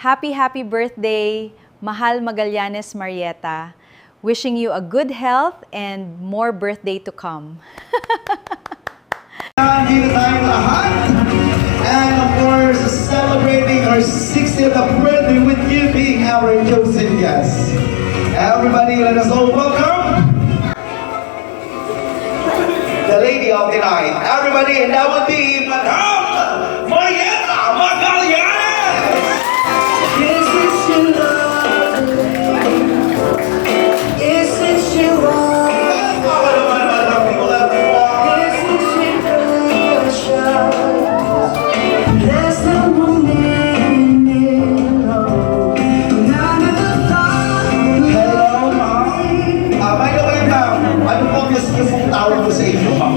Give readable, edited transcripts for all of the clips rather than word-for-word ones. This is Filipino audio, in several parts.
Happy birthday, Mahal Magallanes Marieta. Wishing you a good health and more birthday to come. Dito tayong lahat. And of course, celebrating our 60th birthday with you being our chosen guest. Everybody, let us all welcome the lady of the night. Everybody, and that would be Madam Marieta Magallanes.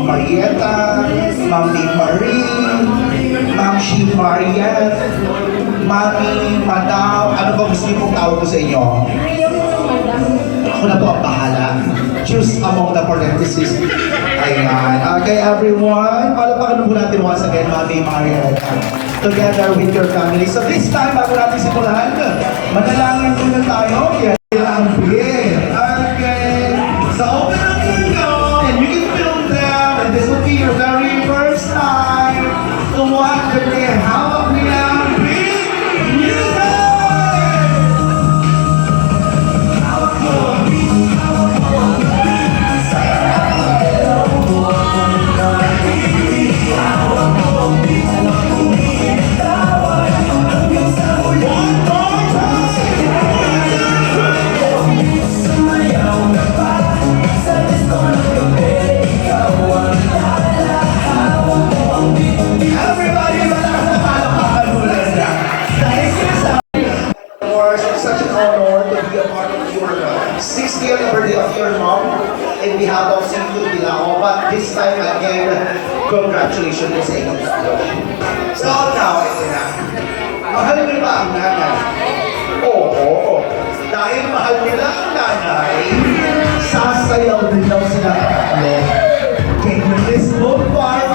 Marieta, Ma'am Marie, Ma'am She Mariette, Mami, Madam, ano ba gusto niyo pong tawag ko sa inyo? Ako na po ang bahala. Choose among the parentheses. Ayan. Okay, everyone. Palapakan po natin once again, Mami Marieta, together with your family. So this time, bago natin simulan, manalangin muna tayo. Yan ang beer. Okay. So open up window, and you can film them. And this will be your very first time to watch the day. Hawak nila ang beer. Music! Hawak mo ang beer. Hawak mo ang beer. Hawak mo ang beer. Hawak mo ang beer. One more time! Everybody, malakas na palakpakan muna sila. Dahil sila of course, it's such an honor to be a part of your 60th birthday of your mom in behalf of Singkut Bilao. But this time again, congratulations sa inyo. So now, ito na. Mahal niyo ba ang nanay? Oo. Dahil mahal nila ang nanay, sasayaw din daw sila tatlo. Can you please move forward?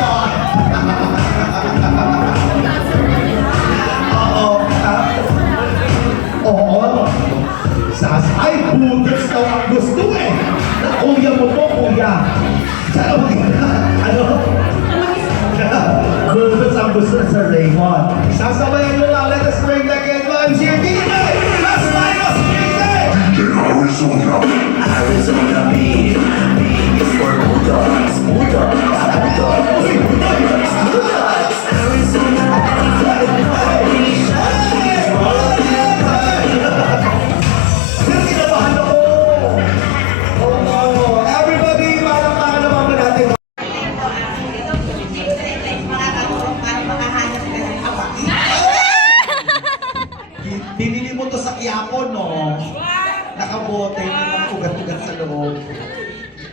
Oo. Ay, butas daw ang gusto eh. Kuya mo po, kuya. Ano? Butas ang gusto na Sir Raymond. Sasabayan nyo lang, let us bring the kid vibes here. DJ! Last minus music! Arizona. Arizona beat. Beat is for Bulldogs. Bulldogs. Bulldogs. Bulldogs. Arizona. Kinabahan ako! Oh, everybody, palakpakan naman ba natin? Binili mo to sa Quiapo, no? Nakabote, ugat-ugat sa loob.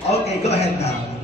Okay, go ahead now.